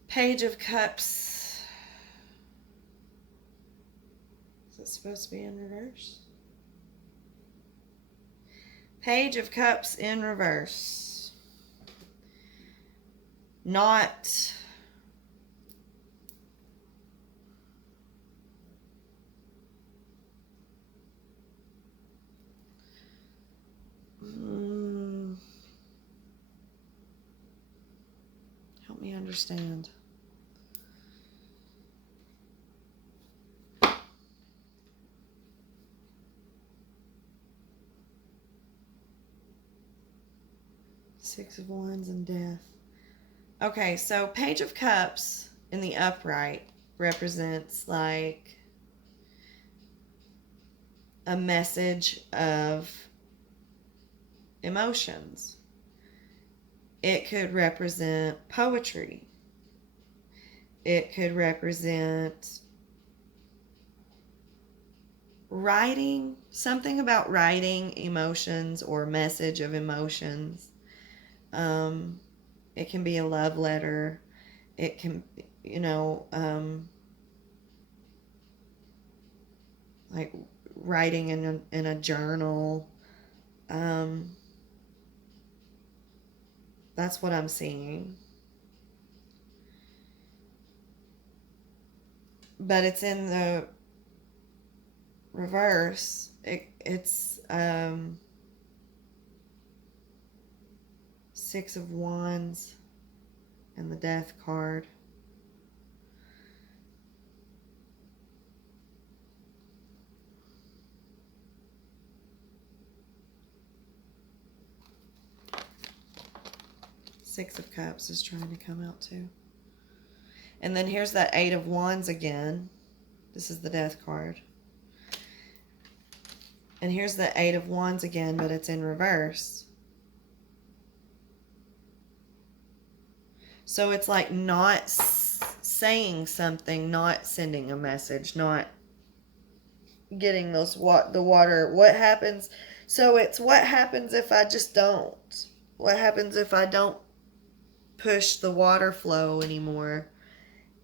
Page of Cups. Is it supposed to be in reverse? Page of Cups in reverse. Not help me understand. Six of Wands and Death. Okay, so Page of Cups in the upright represents like a message of emotions. It could represent poetry. It could represent writing, something about writing emotions or message of emotions. It can be a love letter. It can, like writing in a journal. That's what I'm seeing. But it's in the reverse. It's Six of Wands and the Death card. Six of Cups is trying to come out too. And then here's that Eight of Wands again. This is the Death card. And here's the Eight of Wands again, but it's in reverse. So it's like not saying something, not sending a message, not getting the water. What happens? So it's what happens if I just don't? What happens if I don't push the water flow anymore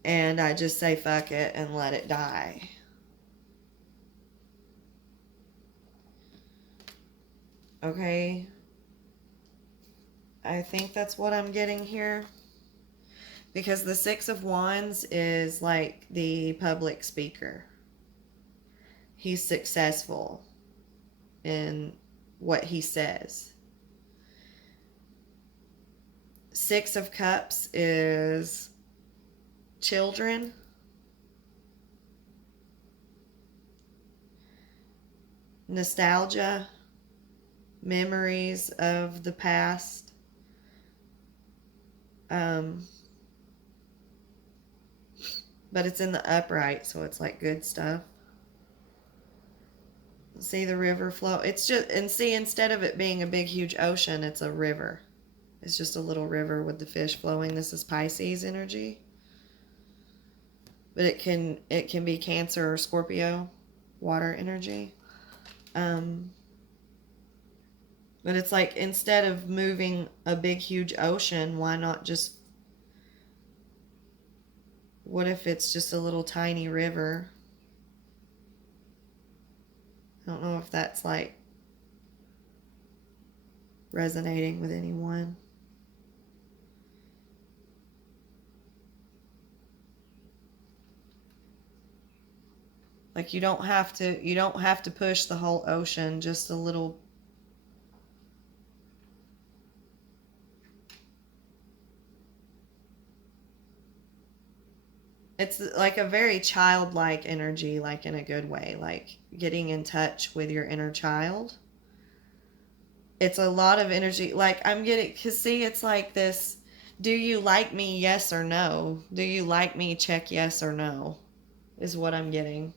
and I just say fuck it and let it die? Okay. I think that's what I'm getting here. Because the Six of Wands is like the public speaker. He's successful in what he says. Six of Cups is children. Nostalgia. Memories of the past. But it's in the upright, so it's like good stuff. See the river flow? It's just, and see, instead of it being a big, huge ocean, it's a river. It's just a little river with the fish flowing. This is Pisces energy. But it can be Cancer or Scorpio water energy. But it's like, instead of moving a big, huge ocean, why not just, what if it's just a little tiny river? I don't know if that's like resonating with anyone. Like you don't have to push the whole ocean, just a little. It's like a very childlike energy, like in a good way, like getting in touch with your inner child. It's a lot of energy. Like I'm getting, because see, it's like this, Do you like me? Yes or no? Do you like me? Check yes or no, is what I'm getting.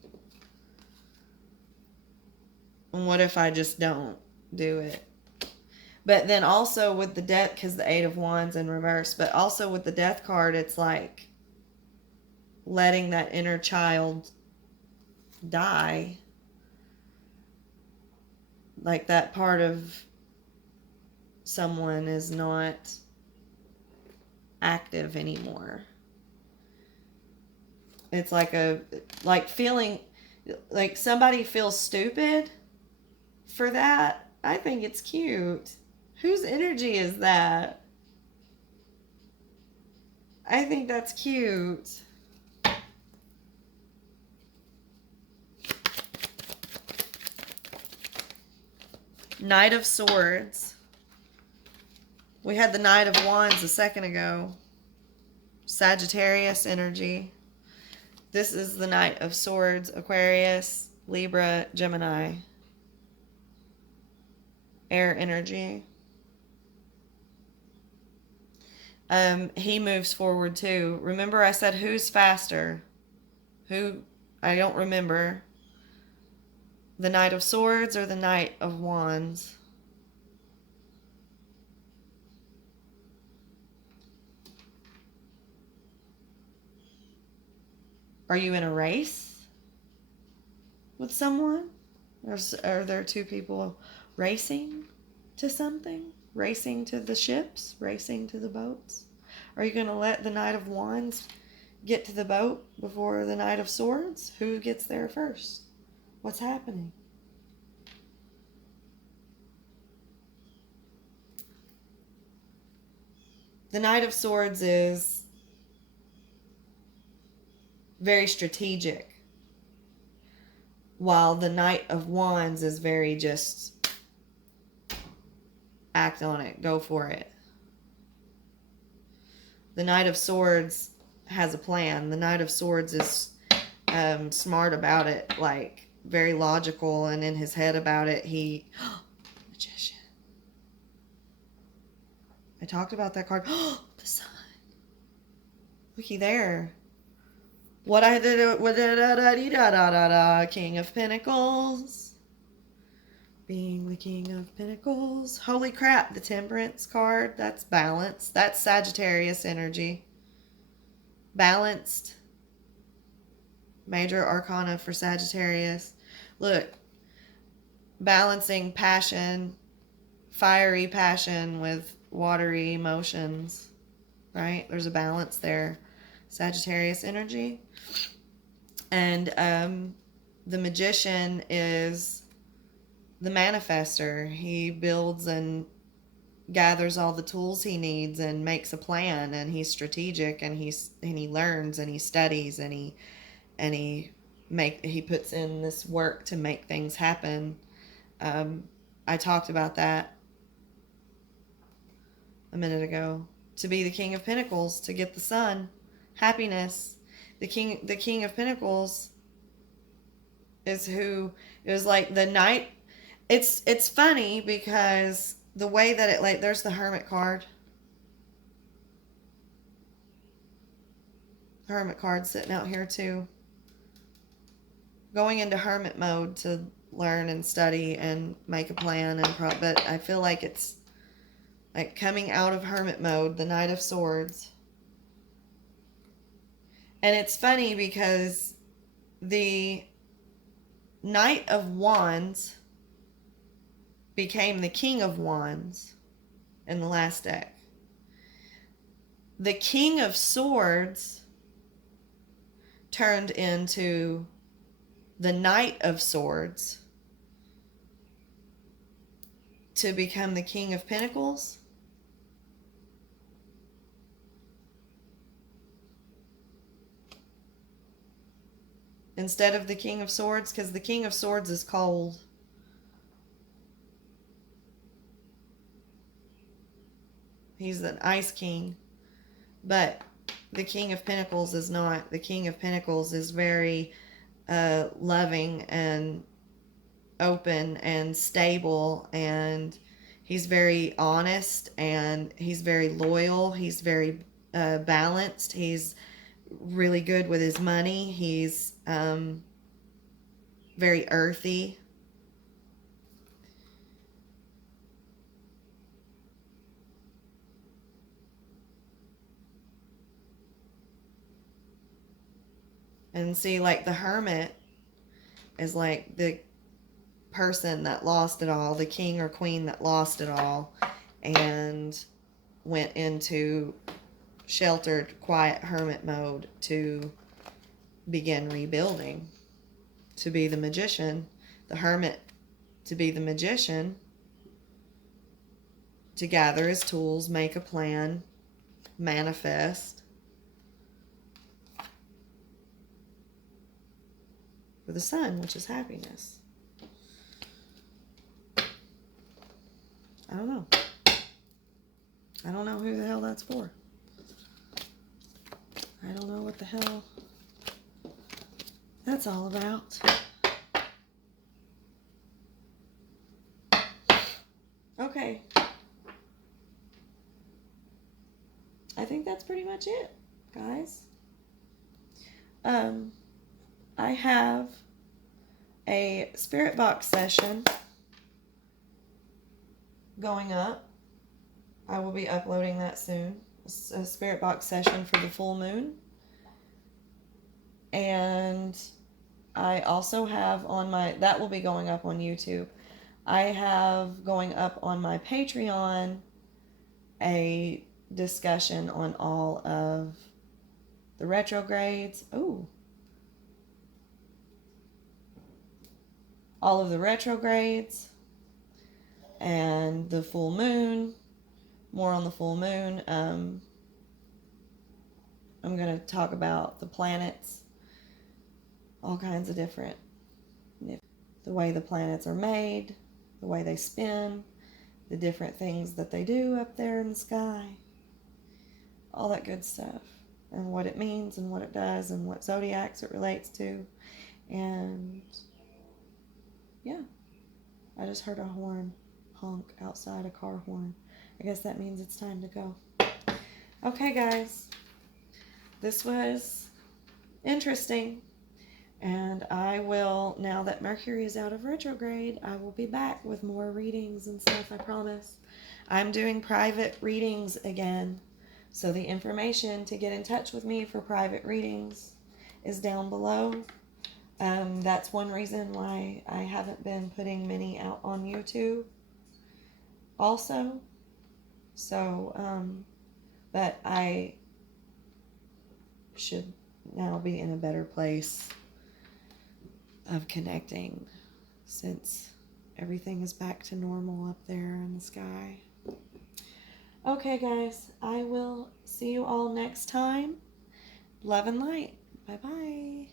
And what if I just don't do it? But then also with the death, because the Eight of Wands in reverse, but also with the Death card, it's like letting that inner child die. Like that part of someone is not active anymore. It's like feeling like somebody feels stupid for that. I think it's cute. Whose energy is that? I think that's cute. Knight of Swords. We had the Knight of Wands a second ago. Sagittarius energy. This is the Knight of Swords. Aquarius, Libra, Gemini. Air energy. He moves forward too. Remember I said who's faster? Who? I don't remember. The Knight of Swords or the Knight of Wands? Are you in a race with someone? Or are there two people racing to something? Racing to the ships? Racing to the boats? Are you going to let the Knight of Wands get to the boat before the Knight of Swords? Who gets there first? What's happening? The Knight of Swords is very strategic, while the Knight of Wands is very just act on it, go for it. The Knight of Swords has a plan. The Knight of Swords is smart about it, like very logical and in his head about it. Magician. I talked about that card. The Sun. Looky there. What I did, King of Pentacles. Being the King of Pentacles. Holy crap, the Temperance card. That's balance. That's Sagittarius energy. Balanced. Major Arcana for Sagittarius. Look. Balancing passion. Fiery passion with watery emotions. Right? There's a balance there. Sagittarius energy. And the Magician is the manifester. He builds and gathers all the tools he needs and makes a plan, and he's strategic, and he learns and he studies and he puts in this work to make things happen. I talked about that a minute ago. To be the King of Pentacles, to get the Sun, happiness. The King of Pentacles is who is like the Knight. It's funny because the way that it, like, there's the Hermit card. Hermit card sitting out here too. Going into Hermit mode to learn and study and make a plan, but I feel like it's like coming out of Hermit mode, the Knight of Swords. And it's funny because the Knight of Wands became the King of Wands in the last deck. The King of Swords turned into the Knight of Swords to become the King of Pentacles. Instead of the King of Swords, because the King of Swords is cold. He's an Ice King. But the King of Pentacles is not. The King of Pentacles is very loving and open and stable, and He's very honest and he's very loyal. He's very balanced. He's really good with his money. He's very earthy. And see, like the Hermit is like the person that lost it all, the king or queen that lost it all and went into sheltered, quiet hermit mode to begin rebuilding. To be the magician, the Hermit to be the magician, to gather his tools, make a plan, manifest for the Sun, which is happiness. I don't know. I don't know who the hell that's for. I don't know what the hell that's all about. Okay. I think that's pretty much it, guys. I have a spirit box session going up. I will be uploading that soon. It's a spirit box session for the full moon. And I also have on my, that will be going up on YouTube. I have going up on my Patreon a discussion on all of the retrogrades. Ooh. All of the retrogrades and the full moon. More on the full moon. I'm going to talk about the planets. All kinds of different, the way the planets are made, the way they spin, the different things that they do up there in the sky, all that good stuff, and what it means and what it does and what zodiacs it relates to. And yeah, I just heard a horn honk outside, a car horn. I guess that means it's time to go. Okay, guys, this was interesting. And I will, now that Mercury is out of retrograde, I will be back with more readings and stuff, I promise. I'm doing private readings again. So the information to get in touch with me for private readings is down below. That's one reason why I haven't been putting many out on YouTube also. So, but I should now be in a better place of connecting since everything is back to normal up there in the sky. Okay, guys, I will see you all next time. Love and light. Bye-bye.